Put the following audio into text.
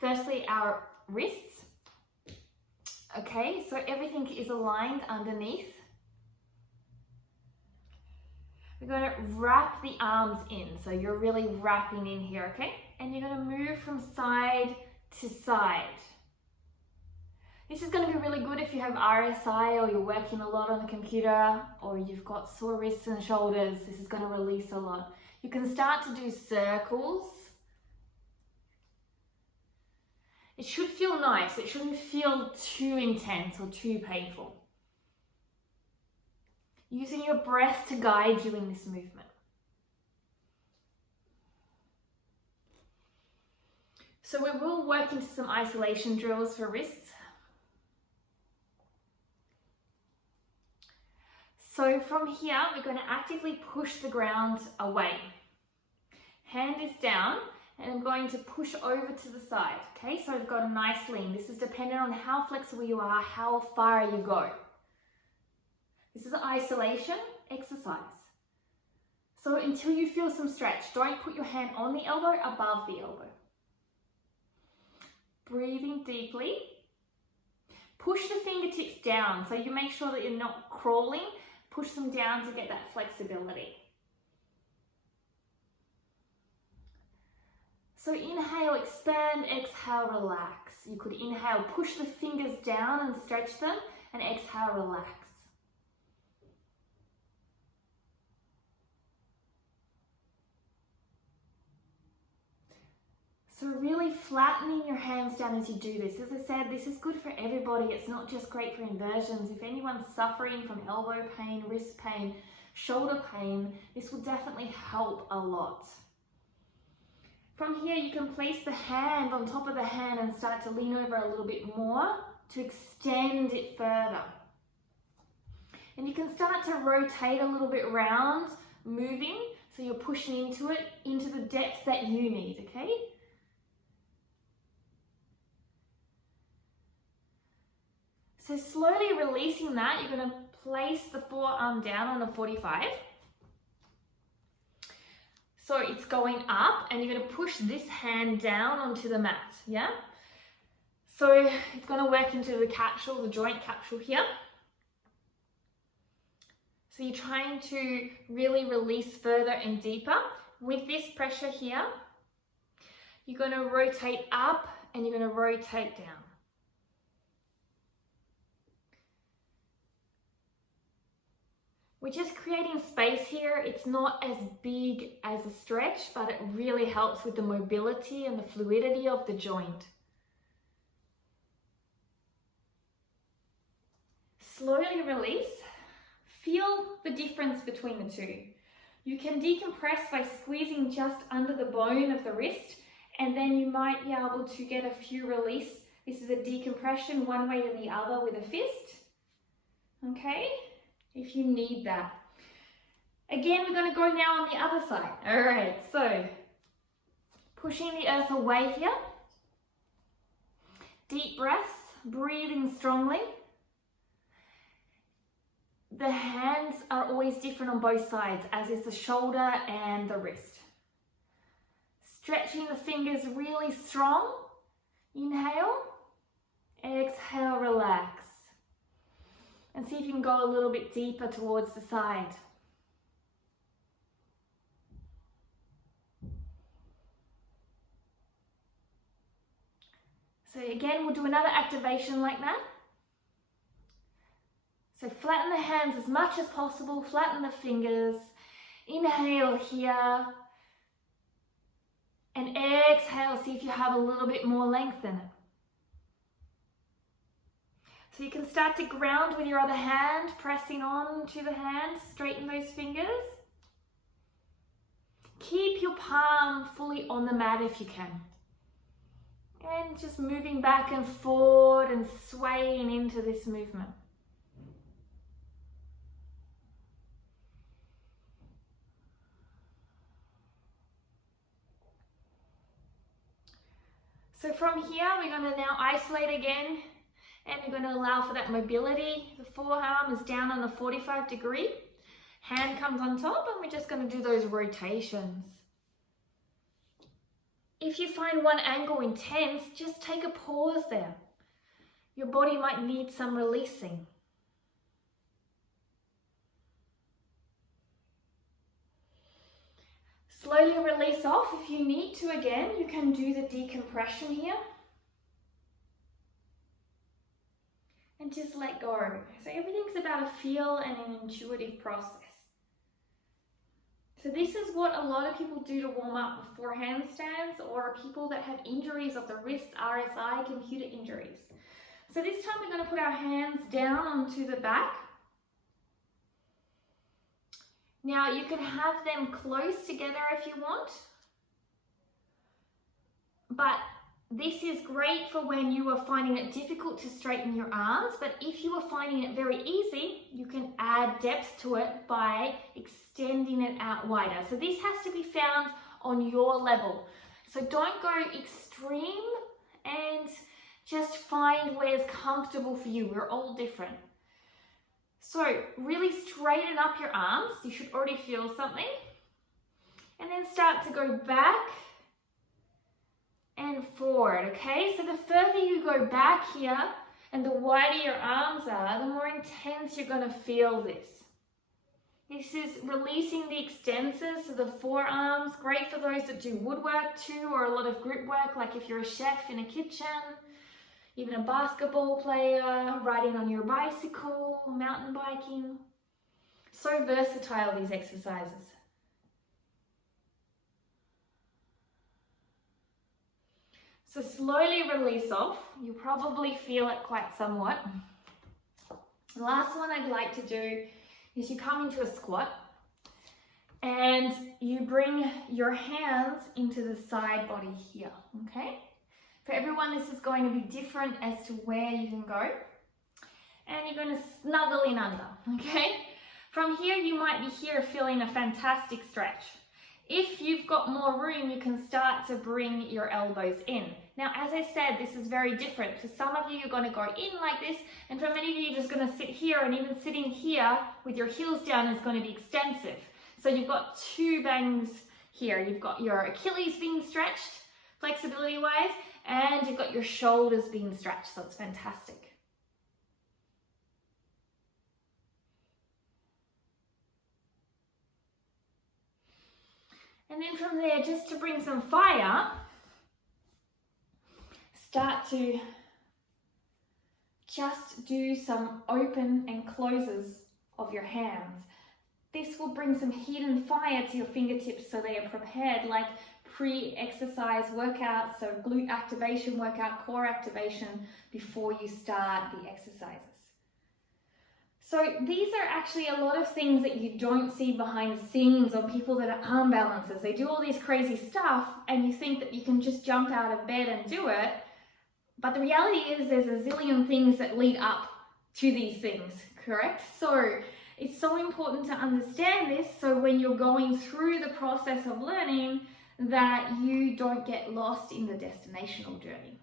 Firstly, our wrists. Okay, so everything is aligned underneath. We're going to wrap the arms in, so you're really wrapping in here, okay? And you're going to move from side to side. This is going to be really good if you have RSI or you're working a lot on the computer or you've got sore wrists and shoulders. This is going to release a lot. You can start to do circles. It should feel nice. It shouldn't feel too intense or too painful. Using your breath to guide you in this movement. So we will work into some isolation drills for wrists. So from here, we're going to actively push the ground away. Hand is down, and I'm going to push over to the side. Okay, so I've got a nice lean. This is dependent on how flexible you are, how far you go. This is an isolation exercise. So until you feel some stretch, don't put your hand on the elbow, above the elbow. Breathing deeply. Push the fingertips down so you make sure that you're not crawling. Push them down to get that flexibility. So inhale, expand, exhale, relax. You could inhale, push the fingers down and stretch them, and exhale, relax. So really flattening your hands down as you do this. As I said, this is good for everybody. It's not just great for inversions. If anyone's suffering from elbow pain, wrist pain, shoulder pain, this will definitely help a lot. From here, you can place the hand on top of the hand and start to lean over a little bit more to extend it further. And you can start to rotate a little bit round, moving, so you're pushing into it, into the depth that you need, okay? So slowly releasing that, you're going to place the forearm down on a 45. So it's going up and you're going to push this hand down onto the mat, yeah? So it's going to work into the capsule, the joint capsule here. So you're trying to really release further and deeper. With this pressure here, you're going to rotate up and you're going to rotate down. We're just creating space here. It's not as big as a stretch, but it really helps with the mobility and the fluidity of the joint. Slowly release. Feel the difference between the two. You can decompress by squeezing just under the bone of the wrist, and then you might be able to get a few release. This is a decompression one way to the other with a fist. Okay? If you need that. Again, we're going to go now on the other side. All right, so pushing the earth away here. Deep breaths, breathing strongly. The hands are always different on both sides, as is the shoulder and the wrist. Stretching the fingers really strong. Inhale, exhale, relax. And see if you can go a little bit deeper towards the side. So again, we'll do another activation like that. So flatten the hands as much as possible, flatten the fingers. Inhale here. And exhale, see if you have a little bit more length in it. So you can start to ground with your other hand, pressing on to the hand, straighten those fingers. Keep your palm fully on the mat if you can. And just moving back and forward and swaying into this movement. So from here, we're going to now isolate again, and we're going to allow for that mobility. The forearm is down on a 45 degree. Hand comes on top, and we're just going to do those rotations. If you find one angle intense, just take a pause there. Your body might need some releasing. Slowly release off. If you need to again, you can do the decompression here. And just let go. So everything's about a feel and an intuitive process. So this is what a lot of people do to warm up before handstands, or people that have injuries of the wrists, RSI, computer injuries. So this time we're going to put our hands down onto the back. Now you can have them close together if you want, but this is great for when you are finding it difficult to straighten your arms, but if you are finding it very easy, you can add depth to it by extending it out wider. So this has to be found on your level. So don't go extreme, and just find where's comfortable for you. We're all different. So really straighten up your arms. You should already feel something. And then start to go back and forward, okay? So the further you go back here and the wider your arms are, the more intense you're going to feel this. This is releasing the extensors, so the forearms, great for those that do woodwork too, or a lot of grip work, like if you're a chef in a kitchen, even a basketball player, riding on your bicycle, mountain biking. So versatile, these exercises. So slowly release off. You probably feel it quite somewhat. The last one I'd like to do is you come into a squat and you bring your hands into the side body here, okay? For everyone, this is going to be different as to where you can go. And you're going to snuggle in under, okay? From here, you might be here feeling a fantastic stretch. If you've got more room, you can start to bring your elbows in. Now, as I said, this is very different. For some of you, you're going to go in like this, and for many of you, you're just going to sit here, and even sitting here with your heels down is going to be extensive. So you've got two bangs here. You've got your Achilles being stretched, flexibility-wise, and you've got your shoulders being stretched, so it's fantastic. And then from there, just to bring some fire, start to just do some open and closes of your hands. This will bring some heat and fire to your fingertips so they are prepared like pre-exercise workouts, so glute activation workout, core activation before you start the exercises. So these are actually a lot of things that you don't see behind the scenes on people that are arm balancers. They do all these crazy stuff and you think that you can just jump out of bed and do it. But the reality is there's a zillion things that lead up to these things, correct? So it's so important to understand this so when you're going through the process of learning that you don't get lost in the destinational journey.